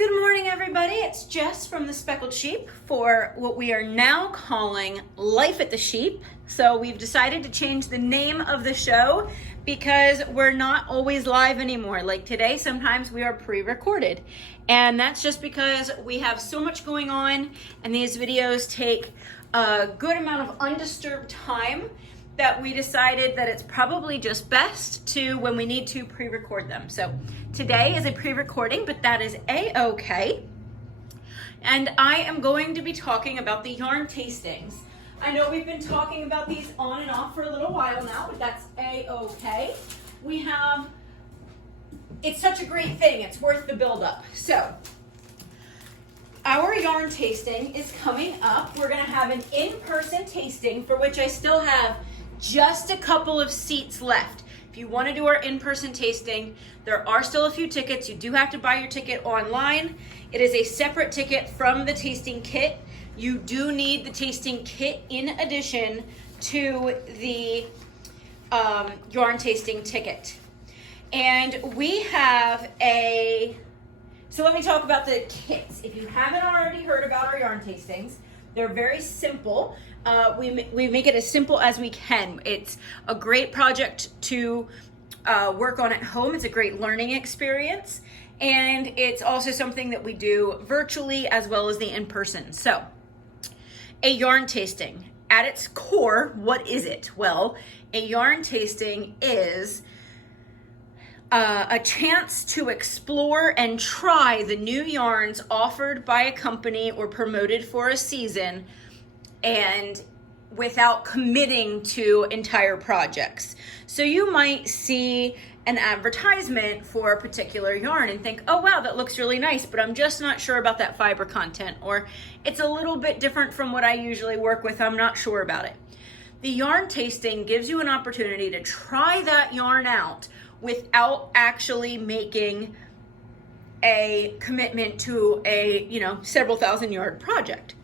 Good morning, everybody. It's Jess from the Speckled Sheep for what we are now calling Life at the Sheep. So we've decided to change the name of the show because we're not always live anymore. Like today, sometimes we are pre-recorded. And that's just because we have so much going on and these videos take a good amount of undisturbed time that we decided that it's probably just best to, when we need to, pre-record them. So today is a pre-recording, but that is a-okay. And I am going to be talking about the yarn tastings. I know we've been talking about these on and off for a little while now, but that's a-okay. It's such a great thing, it's worth the build-up. So, our yarn tasting is coming up. We're gonna have an in-person tasting for which I still have just a couple of seats left. If you want to do our in-person tasting, there are still a few tickets. You do have to buy your ticket online. It is a separate ticket from the tasting kit. You do need the tasting kit in addition to the yarn tasting ticket. And we have so let me talk about the kits. If you haven't already heard about our yarn tastings, they're very simple. We make it as simple as we can. It's a great project to work on at home. It's a great learning experience. And it's also something that we do virtually as well as the in-person. So, a yarn tasting. At its core, what is it? Well, a yarn tasting is a chance to explore and try the new yarns offered by a company or promoted for a season, and without committing to entire projects. So you might see an advertisement for a particular yarn and think, oh wow, that looks really nice, but I'm just not sure about that fiber content, or it's a little bit different from what I usually work with, I'm not sure about it. The yarn tasting gives you an opportunity to try that yarn out without actually making a commitment to a, several thousand yard project.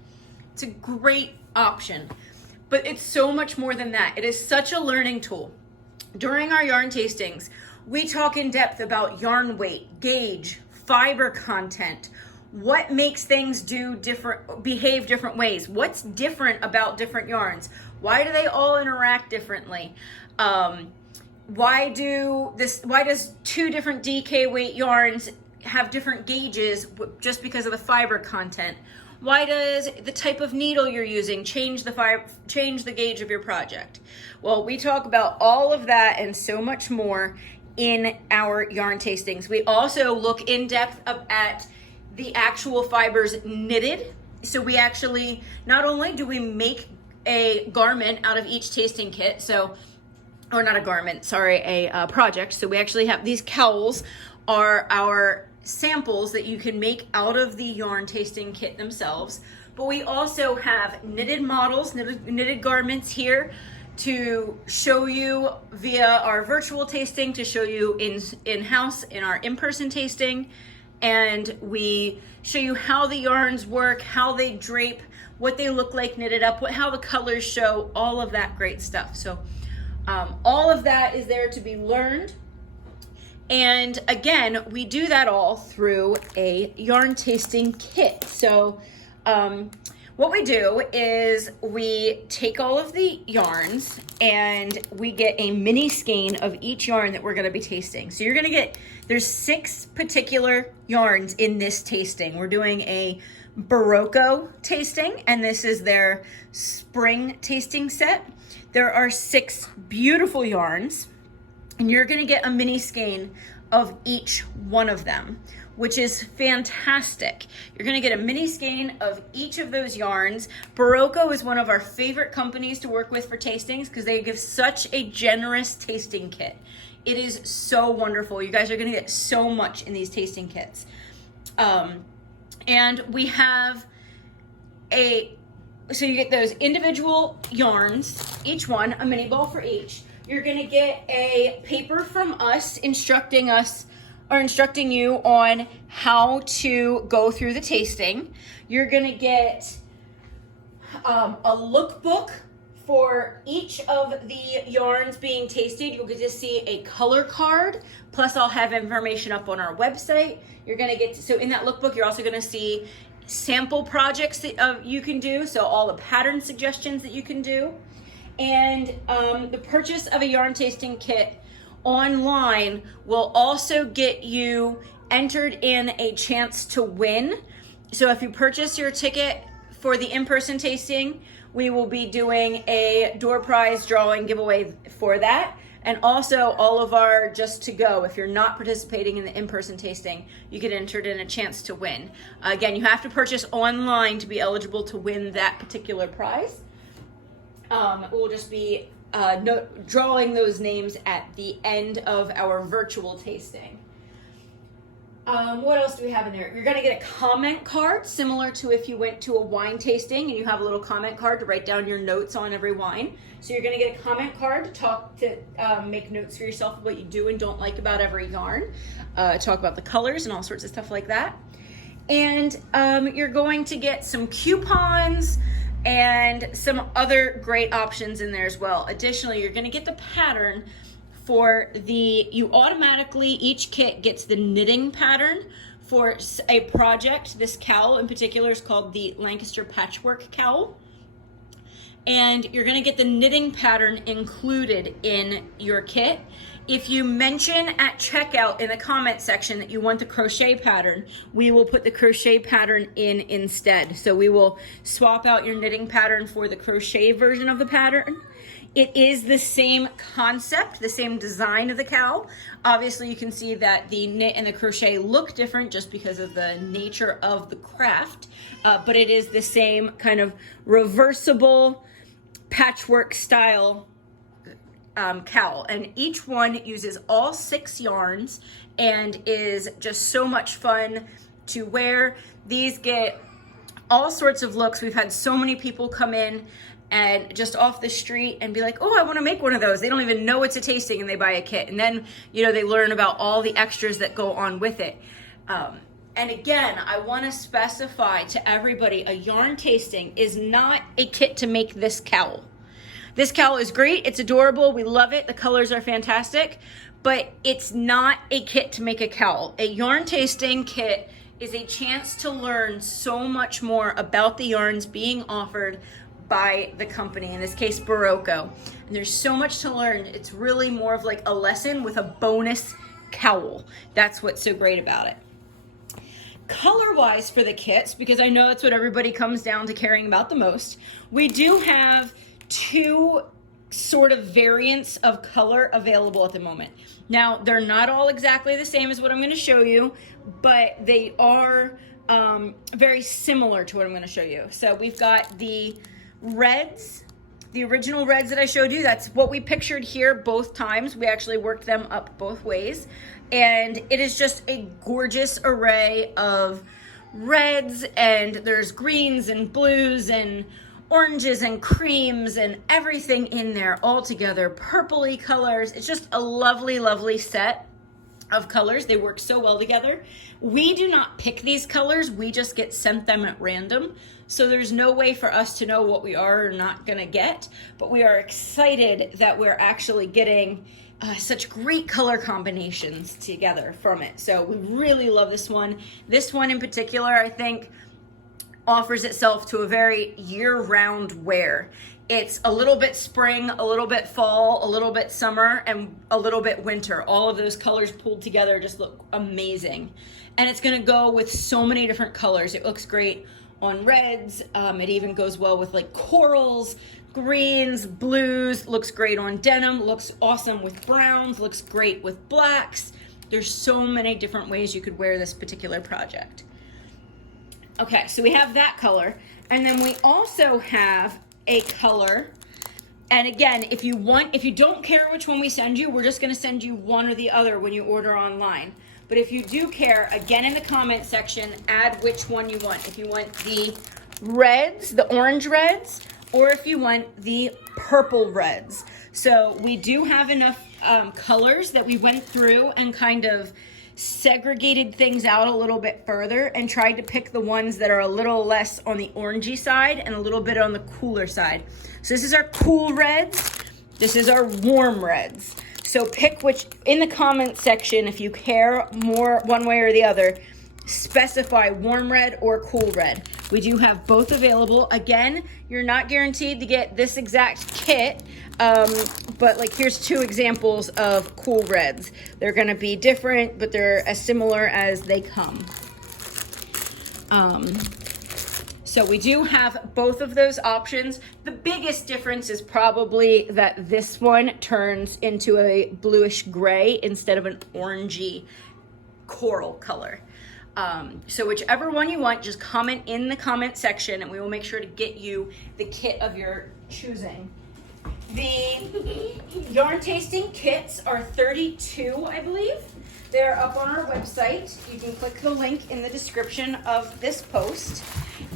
It's a great option, but it's so much more than that. It is such a learning tool. During our yarn tastings, we talk in depth about yarn weight, gauge, fiber content, what makes things behave different ways, what's different about different yarns, why do they all interact differently, why does two different DK weight yarns have different gauges just because of the fiber content? Why does the type of needle you're using change the gauge of your project? Well, we talk about all of that and so much more in our yarn tastings. We also look in depth at the actual fibers knitted. So we actually, not only do we make a garment out of each tasting kit, or not a garment, sorry, a project. So we actually have these cowls are our samples that you can make out of the yarn tasting kit themselves. But we also have knitted models, knitted garments here to show you via our virtual tasting, to show you in-house in our in-person tasting. And we show you how the yarns work, how they drape, what they look like knitted up, how the colors show, all of that great stuff. So all of that is there to be learned. And again, we do that all through a yarn tasting kit. So what we do is we take all of the yarns and we get a mini skein of each yarn that we're going to be tasting. So there's 6 particular yarns in this tasting. We're doing a Barocco tasting, and this is their spring tasting set. There are 6 beautiful yarns, and you're going to get a mini skein of each one of them, which is fantastic. You're going to get a mini skein of each of those yarns. Barocco is one of our favorite companies to work with for tastings because they give such a generous tasting kit. It is so wonderful. You guys are going to get so much in these tasting kits. And we have so you get those individual yarns, each one, a mini ball for each. You're going to get a paper from us instructing you on how to go through the tasting. You're going to get a lookbook for each of the yarns being tasted, you'll get to see a color card. Plus, I'll have information up on our website. You're going to get, so in that lookbook, you're also going to see sample projects that you can do. So all the pattern suggestions that you can do. And the purchase of a yarn tasting kit online will also get you entered in a chance to win. So if you purchase your ticket for the in-person tasting, we will be doing a door prize drawing giveaway for that. And also all of our just to go, if you're not participating in the in-person tasting, you get entered in a chance to win. Again, you have to purchase online to be eligible to win that particular prize. We'll just be drawing those names at the end of our virtual tasting. What else do we have in there? You're going to get a comment card, similar to if you went to a wine tasting and you have a little comment card to write down your notes on every wine. So you're going to get a comment card to make notes for yourself of what you do and don't like about every yarn. Talk about the colors and all sorts of stuff like that. And you're going to get some coupons and some other great options in there as well. Additionally, you're going to get the pattern for you automatically, each kit gets the knitting pattern for a project. This cowl in particular is called the Lancaster Patchwork Cowl. And you're gonna get the knitting pattern included in your kit. If you mention at checkout in the comment section that you want the crochet pattern, we will put the crochet pattern in instead. So we will swap out your knitting pattern for the crochet version of the pattern. It is the same concept, the same design of the cowl. Obviously, you can see that the knit and the crochet look different just because of the nature of the craft, but it is the same kind of reversible patchwork style cowl. And each one uses all 6 yarns and is just so much fun to wear. These get all sorts of looks. We've had so many people come in and just off the street and be like, oh, I want to make one of those. They don't even know it's a tasting and they buy a kit. And then, they learn about all the extras that go on with it. And again, I want to specify to everybody, a yarn tasting is not a kit to make this cowl. This cowl is great. It's adorable. We love it. The colors are fantastic, but it's not a kit to make a cowl. A yarn tasting kit is a chance to learn so much more about the yarns being offered by the company, in this case Barocco. And there's so much to learn. It's really more of like a lesson with a bonus cowl. That's what's so great about it. Color-wise for the kits, because I know that's what everybody comes down to caring about the most, we do have 2 sort of variants of color available at the moment. Now, they're not all exactly the same as what I'm going to show you, but they are very similar to what I'm going to show you. So we've got the reds, the original reds that I showed you. That's what we pictured here both times. We actually worked them up both ways. And it is just a gorgeous array of reds, and there's greens and blues and oranges and creams and everything in there all together. Purpley colors. It's just a lovely, lovely set of colors. They work so well together. We do not pick these colors. We just get sent them at random. So there's no way for us to know what we are or not going to get, but we are excited that we're actually getting such great color combinations together from it. So we really love this one. This one in particular, I think, offers itself to a very year-round wear. It's a little bit spring, a little bit fall, a little bit summer, and a little bit winter. All of those colors pulled together just look amazing. And it's gonna go with so many different colors. It looks great on reds. It even goes well with like corals, greens, blues, looks great on denim, looks awesome with browns, looks great with blacks. There's so many different ways you could wear this particular project. Okay, so we have that color. And then we also have a color. And again, if you don't care which one we send you, we're just gonna send you one or the other when you order online. But if you do care, again in the comment section, add which one you want. If you want the reds, the orange reds, or if you want the purple reds. So we do have enough colors that we went through and kind of segregated things out a little bit further and tried to pick the ones that are a little less on the orangey side and a little bit on the cooler side. So this is our cool reds. This is our warm reds. So pick which, in the comment section, if you care more one way or the other, specify warm red or cool red. We do have both available. Again, you're not guaranteed to get this exact kit, but like here's two examples of cool reds. They're gonna be different, but they're as similar as they come. So we do have both of those options. The biggest difference is probably that this one turns into a bluish gray instead of an orangey coral color. So whichever one you want, just comment in the comment section and we will make sure to get you the kit of your choosing. The yarn tasting kits are 32, I believe. They're up on our website. You can click the link in the description of this post.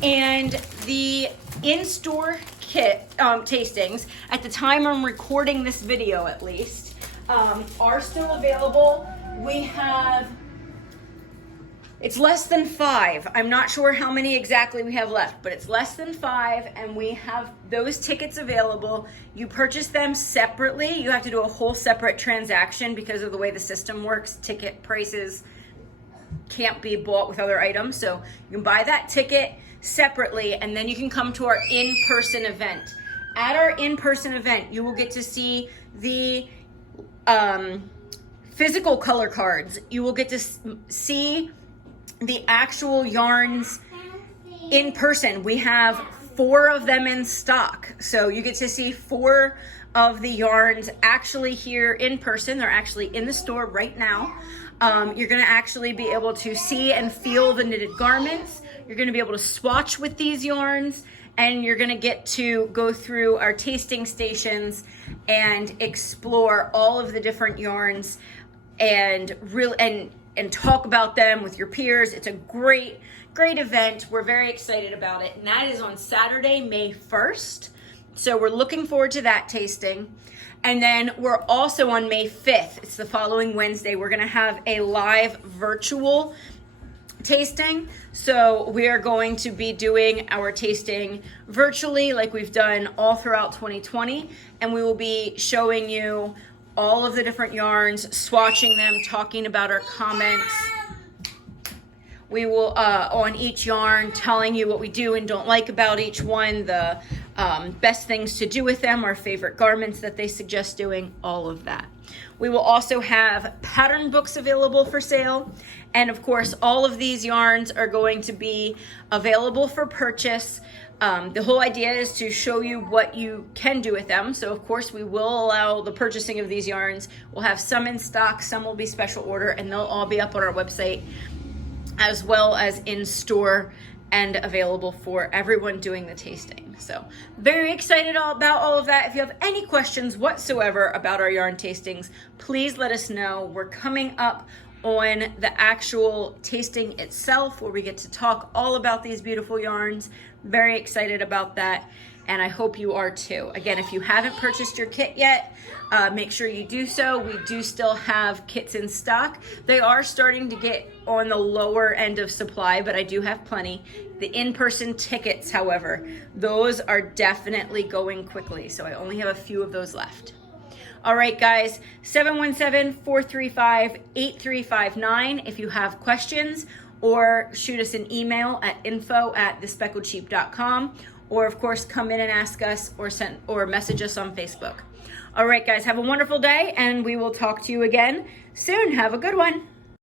And the in-store kit tastings, at the time I'm recording this video at least, are still available. We have, it's less than 5. I'm not sure how many exactly we have left, but it's less than 5 and we have those tickets available. You purchase them separately. You have to do a whole separate transaction because of the way the system works. Ticket prices can't be bought with other items. So you can buy that ticket separately and then you can come to our in-person event. At our in-person event, you will get to see the physical color cards. You will get to see the actual yarns in person. We have 4 of them in stock. So you get to see 4 of the yarns actually here in person. They're actually in the store right now. You're gonna actually be able to see and feel the knitted garments. You're gonna be able to swatch with these yarns and you're gonna get to go through our tasting stations and explore all of the different yarns and talk about them with your peers. It's a great event. We're very excited about it. And that is on Saturday, May 1st. So we're looking forward to that tasting. And then we're also on May 5th. It's the following Wednesday. We're gonna have a live virtual tasting. So we are going to be doing our tasting virtually like we've done all throughout 2020. And we will be showing you all of the different yarns, swatching them, talking about our comments. We will, on each yarn, telling you what we do and don't like about each one, the best things to do with them, our favorite garments that they suggest doing, all of that. We will also have pattern books available for sale. And of course, all of these yarns are going to be available for purchase. The whole idea is to show you what you can do with them. So of course we will allow the purchasing of these yarns. We'll have some in stock, some will be special order, and they'll all be up on our website as well as in store and available for everyone doing the tasting. So very excited about all of that. If you have any questions whatsoever about our yarn tastings, please let us know. We're coming up on the actual tasting itself where we get to talk all about these beautiful yarns. Very excited about that, and I hope you are too. Again, if you haven't purchased your kit yet, make sure you do so. We do still have kits in stock. They are starting to get on the lower end of supply, but I do have plenty. The in-person tickets, however, those are definitely going quickly, so I only have a few of those left. All right, guys, 717-435-8359 if you have questions, or shoot us an email at info@thespeckladsheep.com, or of course come in and ask us or message us on Facebook. All right, guys, have a wonderful day and we will talk to you again soon. Have a good one.